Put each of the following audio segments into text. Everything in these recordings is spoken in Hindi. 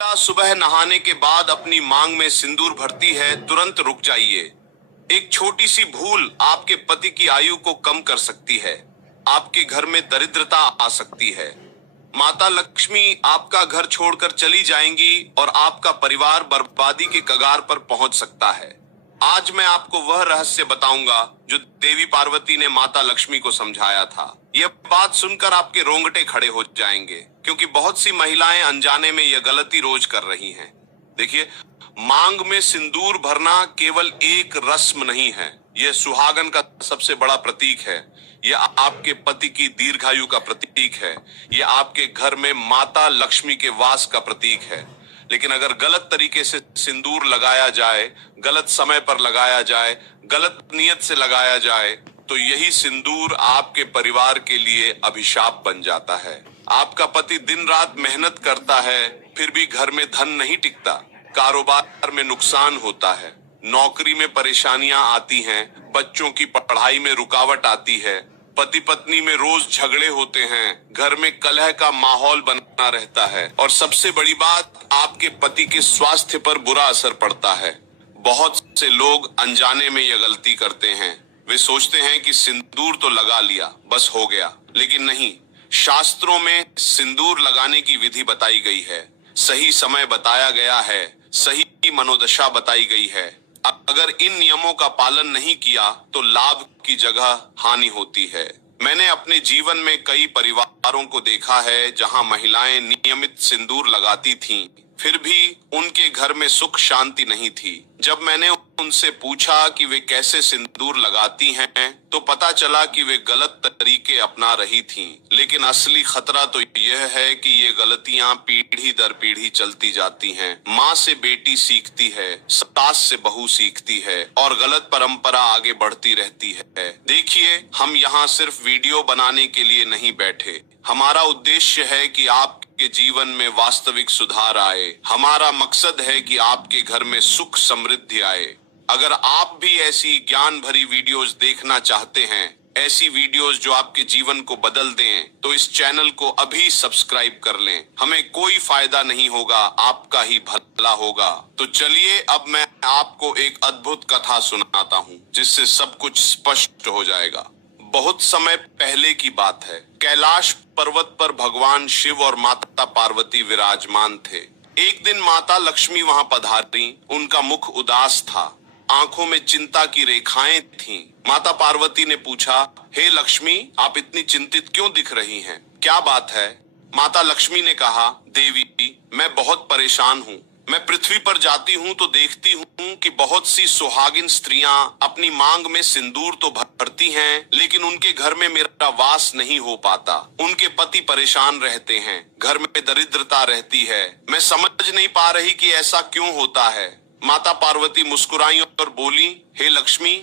महिला सुबह नहाने के बाद अपनी मांग में सिंदूर भरती है, तुरंत रुक जाइए। एक छोटी सी भूल आपके पति की आयु को कम कर सकती है। आपके घर में दरिद्रता आ सकती है। माता लक्ष्मी आपका घर छोड़कर चली जाएंगी और आपका परिवार बर्बादी के कगार पर पहुंच सकता है। आज मैं आपको वह रहस्य बताऊंगा जो देवी पार्वती ने माता लक्ष्मी को समझाया था। यह बात सुनकर आपके रोंगटे खड़े हो जाएंगे, क्योंकि बहुत सी महिलाएं अनजाने में यह गलती रोज कर रही हैं। देखिए, मांग में सिंदूर भरना केवल एक रस्म नहीं है, यह सुहागन का सबसे बड़ा प्रतीक है। यह आपके पति की दीर्घायु का प्रतीक है। यह आपके घर में माता लक्ष्मी के वास का प्रतीक है। लेकिन अगर गलत तरीके से सिंदूर लगाया जाए, गलत समय पर लगाया जाए, गलत नियत से लगाया जाए, तो यही सिंदूर आपके परिवार के लिए अभिशाप बन जाता है। आपका पति दिन रात मेहनत करता है, फिर भी घर में धन नहीं टिकता, कारोबार में नुकसान होता है, नौकरी में परेशानियां आती हैं, बच्चों की पढ़ाई में रुकावट आती है, पति पत्नी में रोज झगड़े होते हैं, घर में कलह का माहौल बना रहता है, और सबसे बड़ी बात, आपके पति के स्वास्थ्य पर बुरा असर पड़ता है। बहुत से लोग अनजाने में यह गलती करते हैं। वे सोचते हैं कि सिंदूर तो लगा लिया, बस हो गया, लेकिन नहीं। शास्त्रों में सिंदूर लगाने की विधि बताई गई है, सही समय बताया गया है, सही मनोदशा बताई गई है। अगर इन नियमों का पालन नहीं किया तो लाभ की जगह हानि होती है। मैंने अपने जीवन में कई परिवारों को देखा है जहां महिलाएं नियमित सिंदूर लगाती थीं, फिर भी उनके घर में सुख शांति नहीं थी। जब मैंने उनसे पूछा कि वे कैसे सिंदूर लगाती हैं, तो पता चला कि वे गलत तरीके अपना रही थीं। लेकिन असली खतरा तो यह है कि ये गलतियां पीढ़ी दर पीढ़ी चलती जाती हैं। माँ से बेटी सीखती है, सास से बहू सीखती है, और गलत परंपरा आगे बढ़ती रहती है। देखिए, हम यहाँ सिर्फ वीडियो बनाने के लिए नहीं बैठे। हमारा उद्देश्य है कि आपके जीवन में वास्तविक सुधार आए। हमारा मकसद है कि आपके घर में सुख समृद्धि आए। अगर आप भी ऐसी ज्ञान भरी वीडियोस देखना चाहते हैं, ऐसी वीडियोस जो आपके जीवन को बदल दें, तो इस चैनल को अभी सब्सक्राइब कर लें। हमें कोई फायदा नहीं होगा, आपका ही भला होगा। तो चलिए, अब मैं आपको एक अद्भुत कथा सुनाता हूँ, जिससे सब कुछ स्पष्ट हो जाएगा। बहुत समय पहले की बात है। कैलाश पर्वत पर भगवान शिव और माता पार्वती विराजमान थे। एक दिन माता लक्ष्मी वहां पधारी। उनका मुख उदास था, आंखों में चिंता की रेखाएं थीं। माता पार्वती ने पूछा, हे लक्ष्मी, आप इतनी चिंतित क्यों दिख रही हैं? क्या बात है? माता लक्ष्मी ने कहा, देवी, मैं बहुत परेशान हूँ। मैं पृथ्वी पर जाती हूँ तो देखती हूँ कि बहुत सी सुहागिन स्त्रियां अपनी मांग में सिंदूर तो भरती हैं, लेकिन उनके घर में मेरा वास नहीं हो पाता। उनके पति परेशान रहते हैं, घर में दरिद्रता रहती है। मैं समझ नहीं पा रही कि ऐसा क्यों होता है। माता पार्वती मुस्कुराई और बोली, हे लक्ष्मी,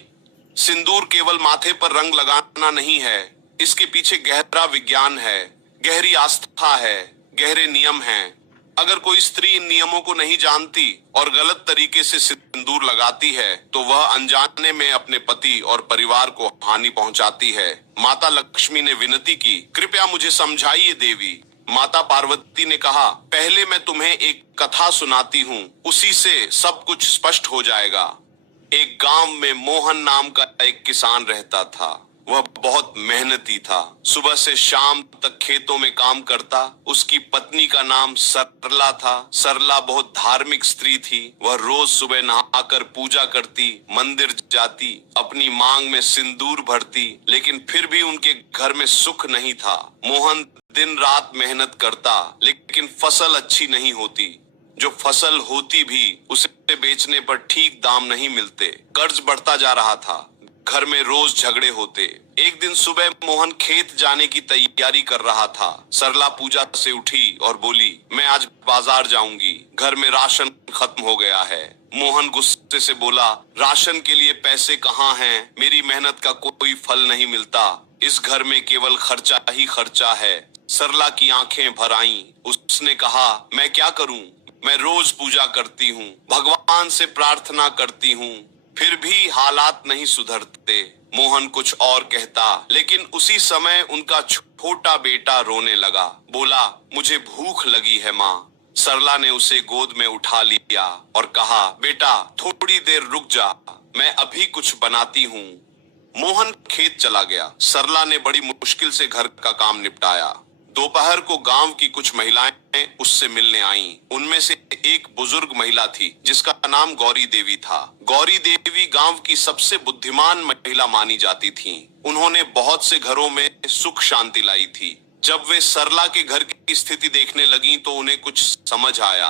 सिंदूर केवल माथे पर रंग लगाना नहीं है, इसके पीछे गहरा विज्ञान है, गहरी आस्था है, गहरे नियम हैं। अगर कोई स्त्री इन नियमों को नहीं जानती और गलत तरीके से सिंदूर लगाती है, तो वह अनजाने में अपने पति और परिवार को हानि पहुंचाती है। माता लक्ष्मी ने विनती की, कृपया मुझे समझाइए देवी। माता पार्वती ने कहा, पहले मैं तुम्हें एक कथा सुनाती हूँ, उसी से सब कुछ स्पष्ट हो जाएगा। एक गांव में मोहन नाम का एक किसान रहता था। वह बहुत मेहनती था, सुबह से शाम तक खेतों में काम करता। उसकी पत्नी का नाम सरला था। सरला बहुत धार्मिक स्त्री थी। वह रोज सुबह नहाकर पूजा करती, मंदिर जाती, अपनी मांग में सिंदूर भरती, लेकिन फिर भी उनके घर में सुख नहीं था। मोहन दिन रात मेहनत करता, लेकिन फसल अच्छी नहीं होती। जो फसल होती भी, उसे बेचने पर ठीक दाम नहीं मिलते। कर्ज बढ़ता जा रहा था, घर में रोज झगड़े होते। एक दिन सुबह मोहन खेत जाने की तैयारी कर रहा था। सरला पूजा से उठी और बोली, मैं आज बाजार जाऊंगी, घर में राशन खत्म हो गया है। मोहन गुस्से से बोला, राशन के लिए पैसे कहाँ हैं? मेरी मेहनत का कोई फल नहीं मिलता। इस घर में केवल खर्चा ही खर्चा है। सरला की आंखें भर आईं। उसने कहा, मैं क्या करूं? मैं रोज पूजा करती हूँ, भगवान से प्रार्थना करती हूँ, फिर भी हालात नहीं सुधरते। मोहन कुछ और कहता, लेकिन उसी समय उनका छोटा बेटा रोने लगा। बोला, मुझे भूख लगी है माँ। सरला ने उसे गोद में उठा लिया और कहा, बेटा थोड़ी देर रुक जा, मैं अभी कुछ बनाती हूँ। मोहन खेत चला गया। सरला ने बड़ी मुश्किल से घर का काम निपटाया। दोपहर को गांव की कुछ महिलाएं उससे मिलने आईं। उनमें से एक बुजुर्ग महिला थी जिसका नाम गौरी देवी था। गौरी देवी गांव की सबसे बुद्धिमान महिला मानी जाती थीं। उन्होंने बहुत से घरों में सुख शांति लाई थी। जब वे सरला के घर की स्थिति देखने लगीं तो उन्हें कुछ समझ आया।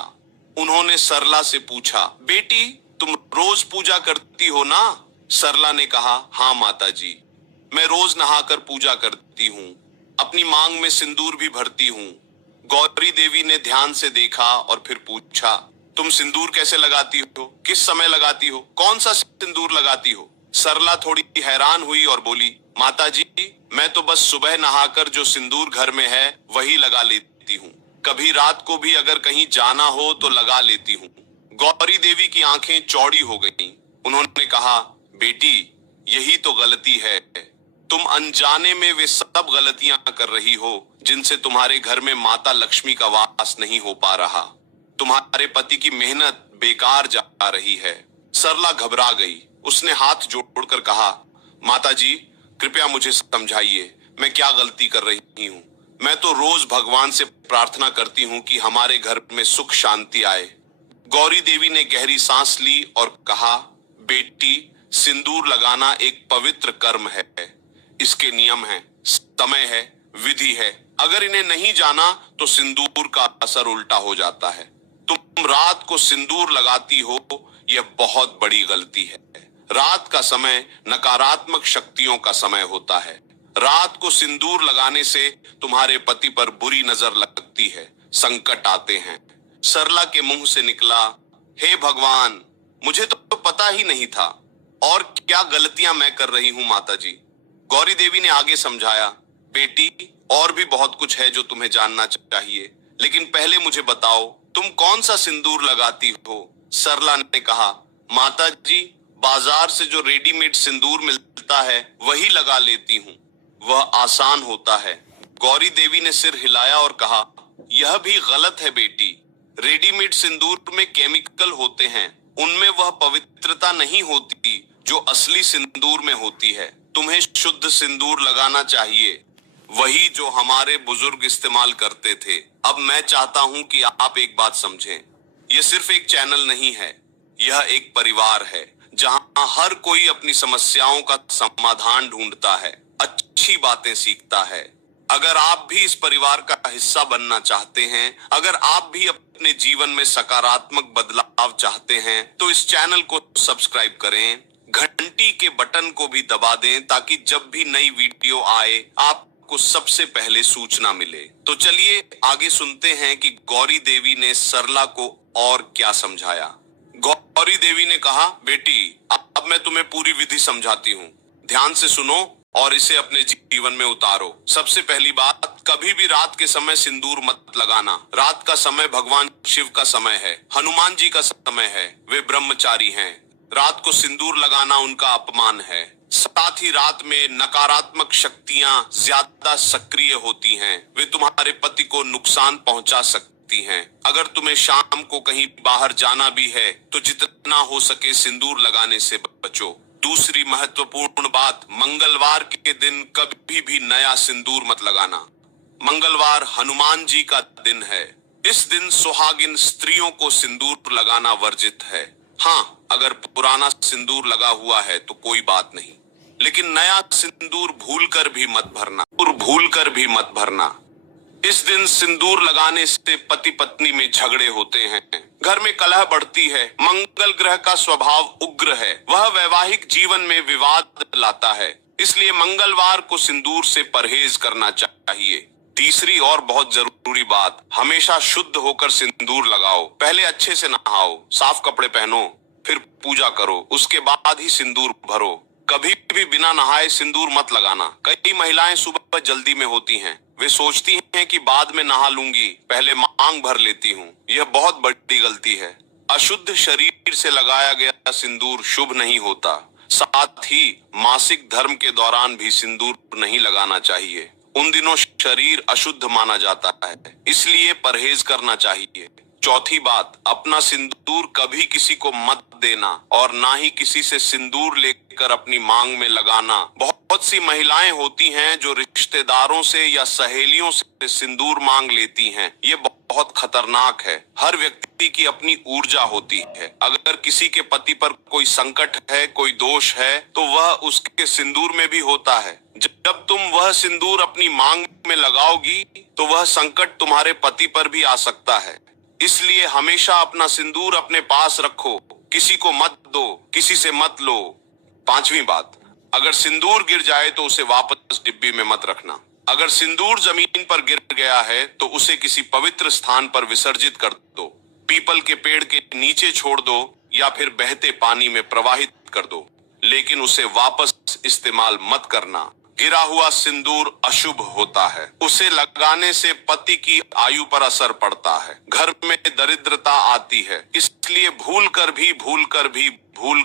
उन्होंने सरला से पूछा, बेटी तुम रोज पूजा करती हो ना? सरला ने कहा, हाँ माताजी, मैं रोज नहाकर पूजा करती हूँ, अपनी मांग में सिंदूर भी भरती हूँ। गौरी देवी ने ध्यान से देखा और फिर पूछा, तुम सिंदूर कैसे लगाती हो? किस समय लगाती हो? कौन सा सिंदूर लगाती हो? सरला थोड़ी हैरान हुई और बोली, माताजी, मैं तो बस सुबह नहाकर जो सिंदूर घर में है वही लगा लेती हूँ। कभी रात को भी अगर कहीं जाना हो तो लगा लेती हूँ। गौरी देवी की आंखें चौड़ी हो गईं। उन्होंने कहा, बेटी यही तो गलती है। तुम अनजाने में वे सब गलतियां कर रही हो जिनसे तुम्हारे घर में माता लक्ष्मी का वास नहीं हो पा रहा। तुम्हारे पति की मेहनत बेकार जा रही है। सरला घबरा गई। उसने हाथ जोड़कर कहा, माताजी कृपया मुझे समझाइए, मैं क्या गलती कर रही हूँ? मैं तो रोज भगवान से प्रार्थना करती हूँ कि हमारे घर में सुख शांति आए। गौरी देवी ने गहरी सांस ली और कहा, बेटी सिंदूर लगाना एक पवित्र कर्म है। इसके नियम हैं, समय है, विधि है। अगर इन्हें नहीं जाना तो सिंदूर का असर उल्टा हो जाता है। तुम रात को सिंदूर लगाती हो, यह बहुत बड़ी गलती है। रात का समय नकारात्मक शक्तियों का समय होता है। रात को सिंदूर लगाने से तुम्हारे पति पर बुरी नजर लगती है, संकट आते हैं। सरला के मुंह से निकला, हे भगवान, मुझे तो पता ही नहीं था। और क्या गलतियां मैं कर रही हूँ माताजी? गौरी देवी ने आगे समझाया, बेटी और भी बहुत कुछ है जो तुम्हें जानना चाहिए, लेकिन पहले मुझे बताओ तुम कौन सा सिंदूर लगाती हो? सरला ने कहा, माताजी बाजार से जो रेडीमेड सिंदूर मिलता है वही लगा लेती हूँ, वह आसान होता है। गौरी देवी ने सिर हिलाया और कहा, यह भी गलत है बेटी। रेडीमेड सिंदूर में केमिकल होते हैं, उनमें वह पवित्रता नहीं होती जो असली सिंदूर में होती है। तुम्हें शुद्ध सिंदूर लगाना चाहिए, वही जो हमारे बुजुर्ग इस्तेमाल करते थे। अब मैं चाहता हूं कि आप एक बात समझें, यह सिर्फ एक चैनल नहीं है, यह एक परिवार है जहां हर कोई अपनी समस्याओं का समाधान ढूंढता है, अच्छी बातें सीखता है। अगर आप भी इस परिवार का हिस्सा बनना चाहते हैं, अगर आप भी अपने जीवन में सकारात्मक बदलाव चाहते हैं, तो इस चैनल को सब्सक्राइब करें, घंटी के बटन को भी दबा दें ताकि जब भी नई वीडियो आए आपको सबसे पहले सूचना मिले। तो चलिए आगे सुनते हैं कि गौरी देवी ने सरला को और क्या समझाया। गौरी देवी ने कहा, बेटी अब मैं तुम्हें पूरी विधि समझाती हूँ, ध्यान से सुनो और इसे अपने जीवन में उतारो। सबसे पहली बात, कभी भी रात के समय सिंदूर मत लगाना। रात का समय भगवान शिव का समय है, हनुमान जी का समय है, वे ब्रह्मचारी हैं। रात को सिंदूर लगाना उनका अपमान है। साथ ही रात में नकारात्मक शक्तियां ज्यादा सक्रिय होती हैं, वे तुम्हारे पति को नुकसान पहुंचा सकती हैं। अगर तुम्हें शाम को कहीं बाहर जाना भी है तो जितना हो सके सिंदूर लगाने से बचो। दूसरी महत्वपूर्ण बात, मंगलवार के दिन कभी भी नया सिंदूर मत लगाना। मंगलवार हनुमान जी का दिन है। इस दिन सुहागिन स्त्रियों को सिंदूर लगाना वर्जित है। हाँ, अगर पुराना सिंदूर लगा हुआ है तो कोई बात नहीं, लेकिन नया सिंदूर भूलकर भी मत भरना। इस दिन सिंदूर लगाने से पति पत्नी में झगड़े होते हैं, घर में कलह बढ़ती है। मंगल ग्रह का स्वभाव उग्र है, वह वैवाहिक जीवन में विवाद लाता है, इसलिए मंगलवार को सिंदूर से परहेज करना चाहिए। तीसरी और बहुत जरूरी बात, हमेशा शुद्ध होकर सिंदूर लगाओ। पहले अच्छे से नहाओ, साफ कपड़े पहनो, फिर पूजा करो, उसके बाद ही सिंदूर भरो। कभी भी बिना नहाए सिंदूर मत लगाना। कई महिलाएं सुबह जल्दी में होती हैं, वे सोचती हैं कि बाद में नहा लूंगी, पहले मांग भर लेती हूँ। यह बहुत बड़ी गलती है। अशुद्ध शरीर से लगाया गया सिंदूर शुभ नहीं होता। साथ ही मासिक धर्म के दौरान भी सिंदूर नहीं लगाना चाहिए। उन दिनों शरीर अशुद्ध माना जाता है, इसलिए परहेज करना चाहिए। चौथी बात, अपना सिंदूर कभी किसी को मत देना और ना ही किसी से सिंदूर लेकर अपनी मांग में लगाना। बहुत सी महिलाएं होती हैं जो रिश्तेदारों से या सहेलियों से सिंदूर मांग लेती हैं। ये बहुत खतरनाक है। हर व्यक्ति की अपनी ऊर्जा होती है। अगर किसी के पति पर कोई संकट है, कोई दोष है, तो वह उसके सिंदूर में भी होता है। जब तुम वह सिंदूर अपनी मांग में लगाओगी तो वह संकट तुम्हारे पति पर भी आ सकता है। इसलिए हमेशा अपना सिंदूर अपने पास रखो, किसी को मत दो, किसी से मत लो। पांचवी बात, अगर सिंदूर गिर जाए तो उसे वापस डिब्बी में मत रखना। अगर सिंदूर जमीन पर गिर गया है तो उसे किसी पवित्र स्थान पर विसर्जित कर दो। पीपल के पेड़ के नीचे छोड़ दो या फिर बहते पानी में प्रवाहित कर दो, लेकिन उसे वापस इस्तेमाल मत करना। गिरा हुआ सिंदूर अशुभ होता है। उसे लगाने से पति की आयु पर असर पड़ता है, घर में दरिद्रता आती है। इसलिए भूल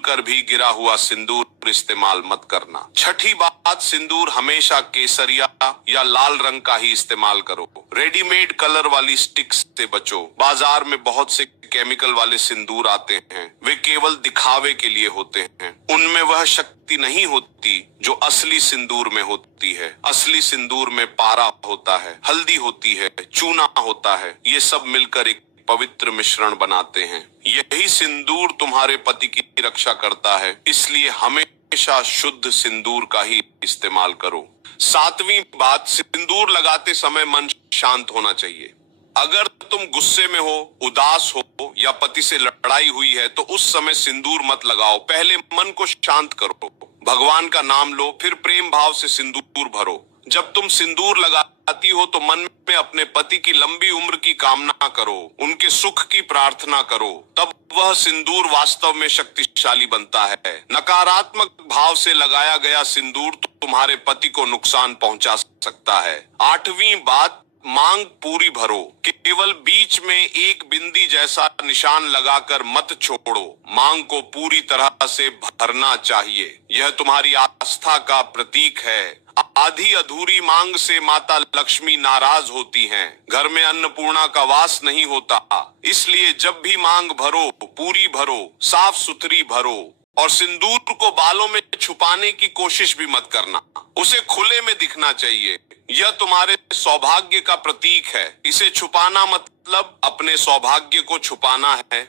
कर भी गिरा हुआ सिंदूर इस्तेमाल मत करना। छठी बात, सिंदूर हमेशा केसरिया या लाल रंग का ही इस्तेमाल करो। रेडीमेड कलर वाली स्टिक्स से बचो। बाजार में बहुत से केमिकल वाले सिंदूर आते हैं, वे केवल दिखावे के लिए होते हैं। उनमें वह शक्ति नहीं होती जो असली सिंदूर में होती है। असली सिंदूर में पारा होता है, हल्दी होती है, चूना होता है। ये सब मिलकर एक पवित्र मिश्रण बनाते हैं। यही सिंदूर तुम्हारे पति की रक्षा करता है। इसलिए हमेशा शुद्ध सिंदूर का ही इस्तेमाल करो। सातवीं बात, सिंदूर लगाते समय मन शांत होना चाहिए। अगर तुम गुस्से में हो, उदास हो या पति से लड़ाई हुई है तो उस समय सिंदूर मत लगाओ। पहले मन को शांत करो, भगवान का नाम लो, फिर प्रेम भाव से सिंदूर भरो। जब तुम सिंदूर लगाती हो तो मन में अपने पति की लंबी उम्र की कामना करो, उनके सुख की प्रार्थना करो। तब वह सिंदूर वास्तव में शक्तिशाली बनता है। नकारात्मक भाव से लगाया गया सिंदूर तुम्हारे पति को नुकसान पहुंचा सकता है। आठवीं बात, मांग पूरी भरो। केवल बीच में एक बिंदी जैसा निशान लगाकर मत छोड़ो। मांग को पूरी तरह से भरना चाहिए। यह तुम्हारी आस्था का प्रतीक है। आधी अधूरी मांग से माता लक्ष्मी नाराज होती हैं। घर में अन्नपूर्णा का वास नहीं होता। इसलिए जब भी मांग भरो, पूरी भरो, साफ सुथरी भरो। और सिंदूर को बालों में छुपाने की कोशिश भी मत करना। उसे खुले में दिखना चाहिए। यह तुम्हारे सौभाग्य का प्रतीक है। इसे छुपाना मतलब अपने सौभाग्य को छुपाना है।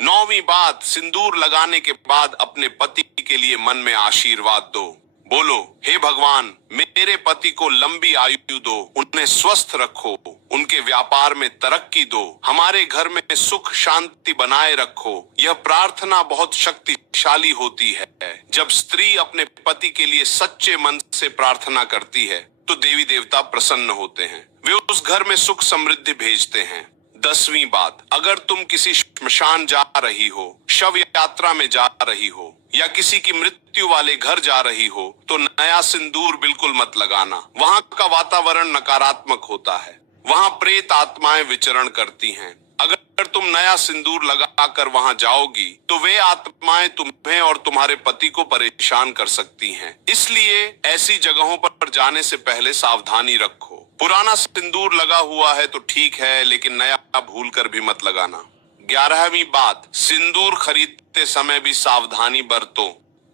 नौवीं बात, सिंदूर लगाने के बाद अपने पति के लिए मन में आशीर्वाद दो। बोलो, हे भगवान, मेरे पति को लंबी आयु दो, उन्हें स्वस्थ रखो, उनके व्यापार में तरक्की दो, हमारे घर में सुख शांति बनाए रखो। यह प्रार्थना बहुत शक्तिशाली होती है। जब स्त्री अपने पति के लिए सच्चे मन से प्रार्थना करती है तो देवी देवता प्रसन्न होते हैं। वे उस घर में सुख समृद्धि भेजते हैं। 10वीं बात, अगर तुम किसी श्मशान जा रही हो, शव यात्रा में जा रही हो या किसी की मृत्यु वाले घर जा रही हो तो नया सिंदूर बिल्कुल मत लगाना। वहां का वातावरण नकारात्मक होता है। वहां प्रेत आत्माएं विचरण करती हैं। अगर तुम नया सिंदूर लगाकर वहां जाओगी तो वे आत्माएं तुम्हें और तुम्हारे पति को परेशान कर सकती हैं। इसलिए ऐसी जगहों पर जाने से पहले सावधानी रखो। पुराना सिंदूर लगा हुआ है तो ठीक है, लेकिन नया भूल कर भी मत लगाना। 11वीं बात, सिंदूर खरीदते समय भी सावधानी बरतो।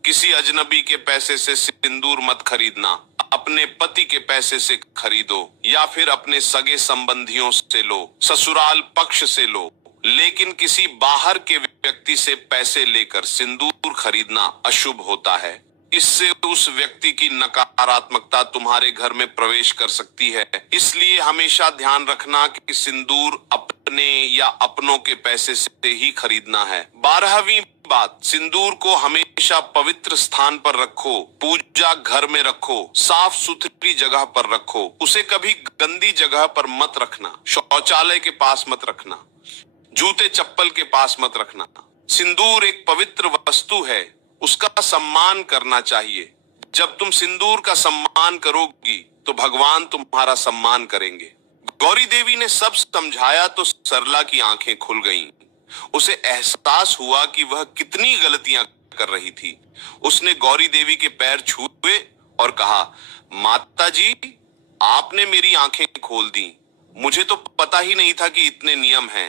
किसी अजनबी के पैसे से सिंदूर मत खरीदना। अपने पति के पैसे से खरीदो या फिर अपने सगे संबंधियों से लो, ससुराल पक्ष से लो, लेकिन किसी बाहर के व्यक्ति से पैसे लेकर सिंदूर खरीदना अशुभ होता है। इससे उस व्यक्ति की नकारात्मकता तुम्हारे घर में प्रवेश कर सकती है। इसलिए हमेशा ध्यान रखना कि सिंदूर अपने या अपनों के पैसे से ही खरीदना है। 12वीं बात, सिंदूर को हमेशा पवित्र स्थान पर रखो। पूजा घर में रखो, साफ सुथरी जगह पर रखो। उसे कभी गंदी जगह पर मत रखना। शौचालय के पास मत रखना, जूते चप्पल के पास मत रखना। सिंदूर एक पवित्र वस्तु है, उसका सम्मान करना चाहिए। जब तुम सिंदूर का सम्मान करोगी तो भगवान तुम्हारा सम्मान करेंगे। गौरी देवी ने सब समझाया तो सरला की आंखें खुल गईं। उसे एहसास हुआ कि वह कितनी गलतियां कर रही थी। उसने गौरी देवी के पैर छुए और कहा, माता जी, आपने मेरी आंखें खोल दी। मुझे तो पता ही नहीं था कि इतने नियम हैं।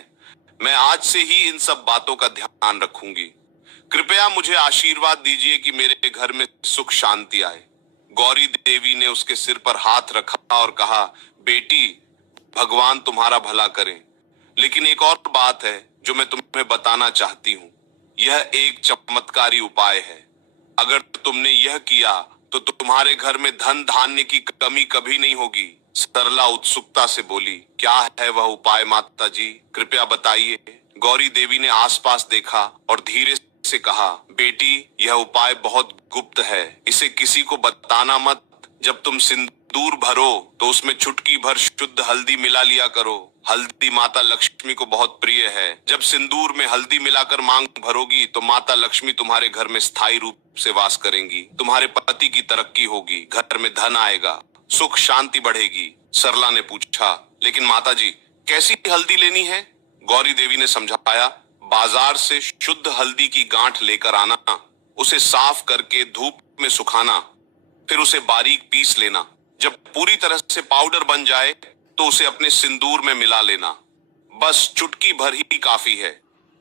मैं आज से ही इन सब बातों का ध्यान रखूंगी। कृपया मुझे आशीर्वाद दीजिए कि मेरे घर में सुख शांति आए। गौरी देवी ने उसके सिर पर हाथ रखा और कहा, बेटी, भगवान तुम्हारा भला करे। लेकिन एक और बात है जो मैं तुम्हें बताना चाहती हूँ। यह एक चमत्कारी उपाय है। अगर तुमने यह किया तो तुम्हारे घर में धन धान्य की कमी कभी नहीं होगी। सरला उत्सुकता से बोली, क्या है वह उपाय माता जी, कृपया बताइए। गौरी देवी ने आसपास देखा और धीरे से कहा, बेटी, यह उपाय बहुत गुप्त है, इसे किसी को बताना मत। जब तुम सिंदूर भरो तो उसमें चुटकी भर शुद्ध हल्दी मिला लिया करो। हल्दी माता लक्ष्मी को बहुत प्रिय है। जब सिंदूर में हल्दी मिलाकर मांग भरोगी तो माता लक्ष्मी तुम्हारे घर में स्थायी रूप से वास करेंगी। तुम्हारे पति की तरक्की होगी, घर में धन आएगा, सुख शांति बढ़ेगी। सरला ने पूछा, लेकिन माता जी, कैसी हल्दी लेनी है? गौरी देवी ने समझाया, बाजार से शुद्ध हल्दी की गांठ लेकर आना, उसे साफ करके धूप में सुखाना, फिर उसे बारीक पीस लेना। जब पूरी तरह से पाउडर बन जाए तो उसे अपने सिंदूर में मिला लेना। बस चुटकी भर ही काफी है,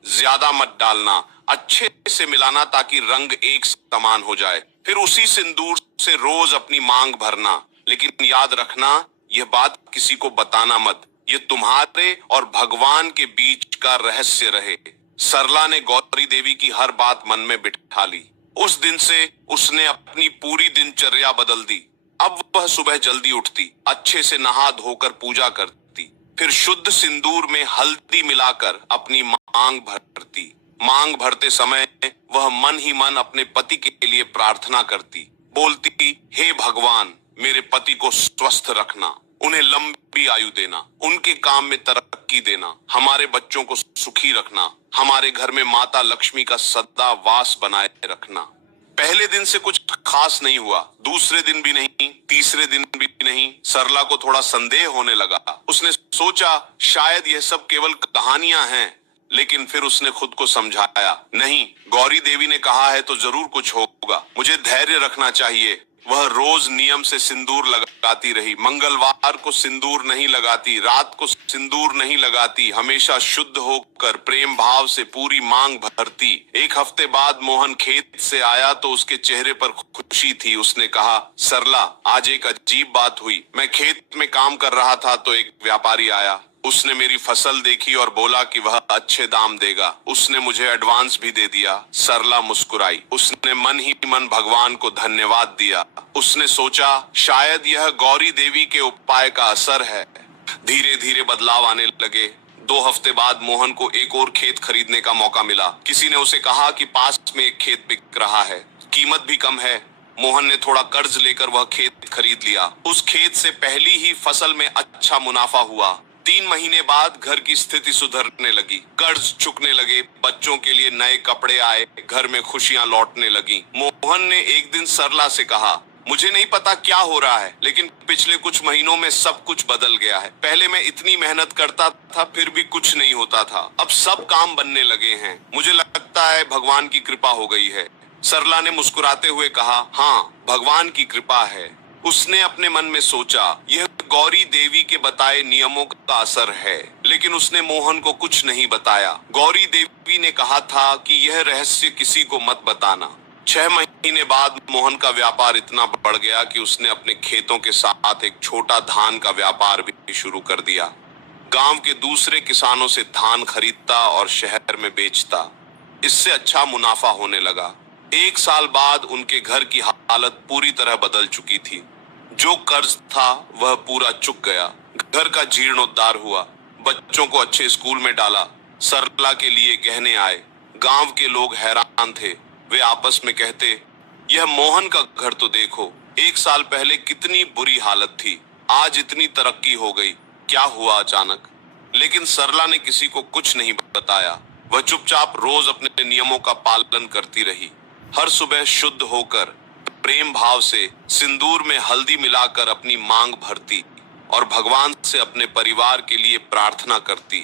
ज्यादा मत डालना। अच्छे से मिलाना ताकि रंग एक समान हो जाए। फिर उसी सिंदूर से रोज अपनी मांग भरना। लेकिन याद रखना, यह बात किसी को बताना मत। ये तुम्हारे और भगवान के बीच का रहस्य रहे। सरला ने गौरी देवी की हर बात मन में बिठा ली। उस दिन से उसने अपनी पूरी दिनचर्या बदल दी। अब वह सुबह जल्दी उठती, अच्छे से नहा धोकर पूजा करती, फिर शुद्ध सिंदूर में हल्दी मिलाकर अपनी मांग भरती। मांग भरते समय वह मन ही मन अपने पति के लिए प्रार्थना करती, बोलती, हे भगवान, मेरे पति को स्वस्थ रखना, उन्हें लंबी आयु देना, उनके काम में तरक्की देना, हमारे बच्चों को सुखी रखना, हमारे घर में माता लक्ष्मी का सदा वास बनाए रखना। पहले दिन से कुछ खास नहीं हुआ, दूसरे दिन भी नहीं, तीसरे दिन भी नहीं। सरला को थोड़ा संदेह होने लगा। उसने सोचा शायद यह सब केवल कहानियां हैं, लेकिन फिर उसने खुद को समझाया, नहीं, गौरी देवी ने कहा है तो जरूर कुछ होगा। मुझे धैर्य रखना चाहिए। वह रोज नियम से सिंदूर लगाती रही। मंगलवार को सिंदूर नहीं लगाती, रात को सिंदूर नहीं लगाती, हमेशा शुद्ध होकर प्रेम भाव से पूरी मांग भरती। एक हफ्ते बाद मोहन खेत से आया तो उसके चेहरे पर खुशी थी। उसने कहा, सरला, आज एक अजीब बात हुई। मैं खेत में काम कर रहा था तो एक व्यापारी आया। उसने मेरी फसल देखी और बोला कि वह अच्छे दाम देगा। उसने मुझे एडवांस भी दे दिया। सरला मुस्कुराई। उसने मन ही मन भगवान को धन्यवाद दिया। उसने सोचा शायद यह गौरी देवी के उपाय का असर है। धीरे धीरे बदलाव आने लगे। 2 हफ्ते बाद मोहन को एक और खेत खरीदने का मौका मिला। किसी ने उसे कहा कि पास में एक खेत बिक रहा है, कीमत भी कम है। मोहन ने थोड़ा कर्ज लेकर वह खेत खरीद लिया। उस खेत से पहली ही फसल में अच्छा मुनाफा हुआ। 3 महीने बाद घर की स्थिति सुधरने लगी, कर्ज चुकने लगे, बच्चों के लिए नए कपड़े आए, घर में खुशियां लौटने लगी। मोहन ने एक दिन सरला से कहा, मुझे नहीं पता क्या हो रहा है, लेकिन पिछले कुछ महीनों में सब कुछ बदल गया है। पहले मैं इतनी मेहनत करता था फिर भी कुछ नहीं होता था, अब सब काम बनने लगे हैं। मुझे लगता है भगवान की कृपा हो गई है। सरला ने मुस्कुराते हुए कहा, हाँ, भगवान की कृपा है। उसने अपने मन में सोचा, यह गौरी देवी के बताए नियमों का असर है, लेकिन उसने मोहन को कुछ नहीं बताया। गौरी देवी ने कहा था कि यह रहस्य किसी को मत बताना। 6 महीने बाद मोहन का व्यापार इतना बढ़ गया कि उसने अपने खेतों के साथ एक छोटा धान का व्यापार भी शुरू कर दिया। गांव के दूसरे किसानों से धान खरीदता और शहर में बेचता। इससे अच्छा मुनाफा होने लगा। 1 साल बाद उनके घर की हालत पूरी तरह बदल चुकी थी। जो कर्ज था वह पूरा चुक गया। घर का जीर्णोद्धार हुआ। बच्चों को अच्छे स्कूल में डाला। सरला के लिए गहने आए। गांव के लोग हैरान थे। वे आपस में कहते, यह मोहन का घर तो देखो, 1 साल पहले कितनी बुरी हालत थी, आज इतनी तरक्की हो गई, क्या हुआ अचानक? लेकिन सरला ने किसी को कुछ नहीं बताया। वह चुपचाप रोज अपने नियमों का पालन करती रही। हर सुबह शुद्ध होकर प्रेम भाव से सिंदूर में हल्दी मिलाकर अपनी मांग भरती और भगवान से अपने परिवार के लिए प्रार्थना करती।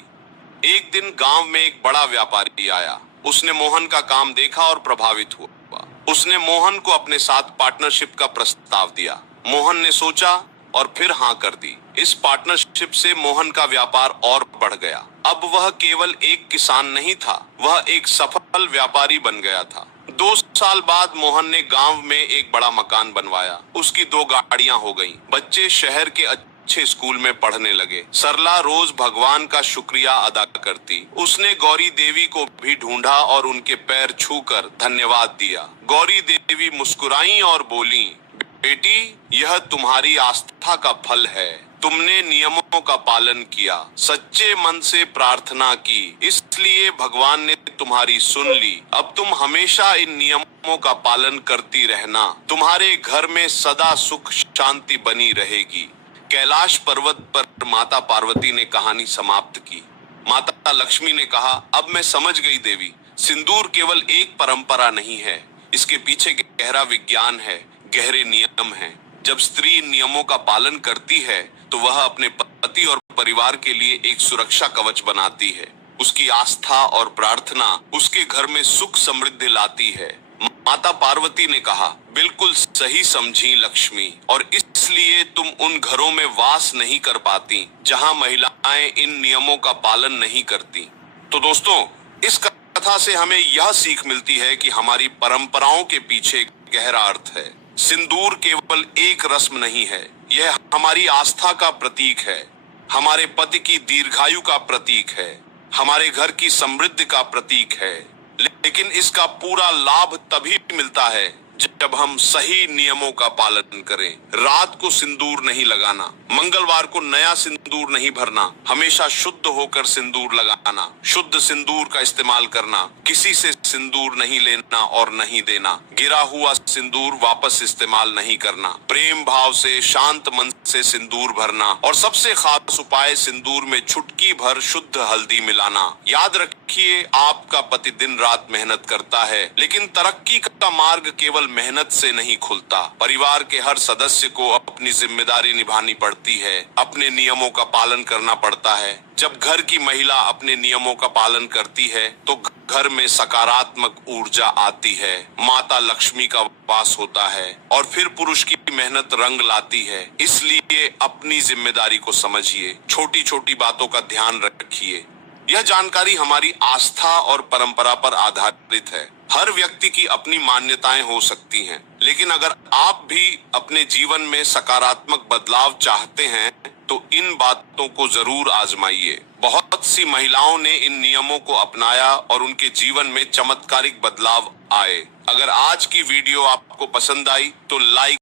एक दिन गांव में एक बड़ा व्यापारी आया। उसने मोहन का काम देखा और प्रभावित हुआ। उसने मोहन को अपने साथ पार्टनरशिप का प्रस्ताव दिया। मोहन ने सोचा, और फिर हाँ कर दी। इस पार्टनरशिप से मोहन का व्यापार और बढ़ गया। अब वह केवल एक किसान नहीं था, वह एक सफल व्यापारी बन गया था। 2 साल बाद मोहन ने गांव में एक बड़ा मकान बनवाया। उसकी 2 गाड़ियां हो गईं। बच्चे शहर के अच्छे स्कूल में पढ़ने लगे। सरला रोज भगवान का शुक्रिया अदा करती। उसने गौरी देवी को भी ढूंढा और उनके पैर छूकर धन्यवाद दिया। गौरी देवी मुस्कुराईं और बोली, बेटी, यह तुम्हारी आस्था का फल है। तुमने नियमों का पालन किया, सच्चे मन से प्रार्थना की, इसलिए भगवान ने तुम्हारी सुन ली। अब तुम हमेशा इन नियमों का पालन करती रहना। तुम्हारे घर में सदा सुख शांति बनी रहेगी। कैलाश पर्वत पर माता पार्वती ने कहानी समाप्त की। माता लक्ष्मी ने कहा, अब मैं समझ गई देवी, सिंदूर केवल एक परंपरा नहीं है, इसके पीछे गहरा विज्ञान है, गहरे नियम हैं। जब स्त्री इन नियमों का पालन करती है तो वह अपने पति और परिवार के लिए एक सुरक्षा कवच बनाती है। उसकी आस्था और प्रार्थना उसके घर में सुख समृद्धि लाती है। माता पार्वती ने कहा, बिल्कुल सही समझी लक्ष्मी, और इसलिए तुम उन घरों में वास नहीं कर पाती जहां महिलाएं इन नियमों का पालन नहीं करती। तो दोस्तों, इस कथा से हमें यह सीख मिलती है कि हमारी परंपराओं के पीछे गहरा अर्थ है। सिंदूर केवल एक रस्म नहीं है, यह हमारी आस्था का प्रतीक है, हमारे पति की दीर्घायु का प्रतीक है, हमारे घर की समृद्धि का प्रतीक है। लेकिन इसका पूरा लाभ तभी मिलता है जब हम सही नियमों का पालन करें। रात को सिंदूर नहीं लगाना, मंगलवार को नया सिंदूर नहीं भरना, हमेशा शुद्ध होकर सिंदूर लगाना, शुद्ध सिंदूर का इस्तेमाल करना, किसी से सिंदूर नहीं लेना और नहीं देना, गिरा हुआ सिंदूर वापस इस्तेमाल नहीं करना, प्रेम भाव से शांत मन से सिंदूर भरना, और सबसे खास उपाय सिंदूर में चुटकी भर शुद्ध हल्दी मिलाना। याद रखिए, आपका पति दिन रात मेहनत करता है, लेकिन तरक्की का मार्ग केवल मेहनत से नहीं खुलता। परिवार के हर सदस्य को अपनी जिम्मेदारी निभानी पड़ती है, अपने नियमों का पालन करना पड़ता है। जब घर की महिला अपने नियमों का पालन करती है तो घर में सकारात्मक ऊर्जा आती है, माता लक्ष्मी का वास होता है, और फिर पुरुष की मेहनत रंग लाती है। इसलिए अपनी जिम्मेदारी को समझिए, छोटी छोटी बातों का ध्यान रखिए। यह जानकारी हमारी आस्था और परंपरा पर आधारित है। हर व्यक्ति की अपनी मान्यताएं हो सकती हैं, लेकिन अगर आप भी अपने जीवन में सकारात्मक बदलाव चाहते हैं तो इन बातों को जरूर आजमाइए। बहुत सी महिलाओं ने इन नियमों को अपनाया और उनके जीवन में चमत्कारिक बदलाव आए। अगर आज की वीडियो आपको पसंद आई तो लाइक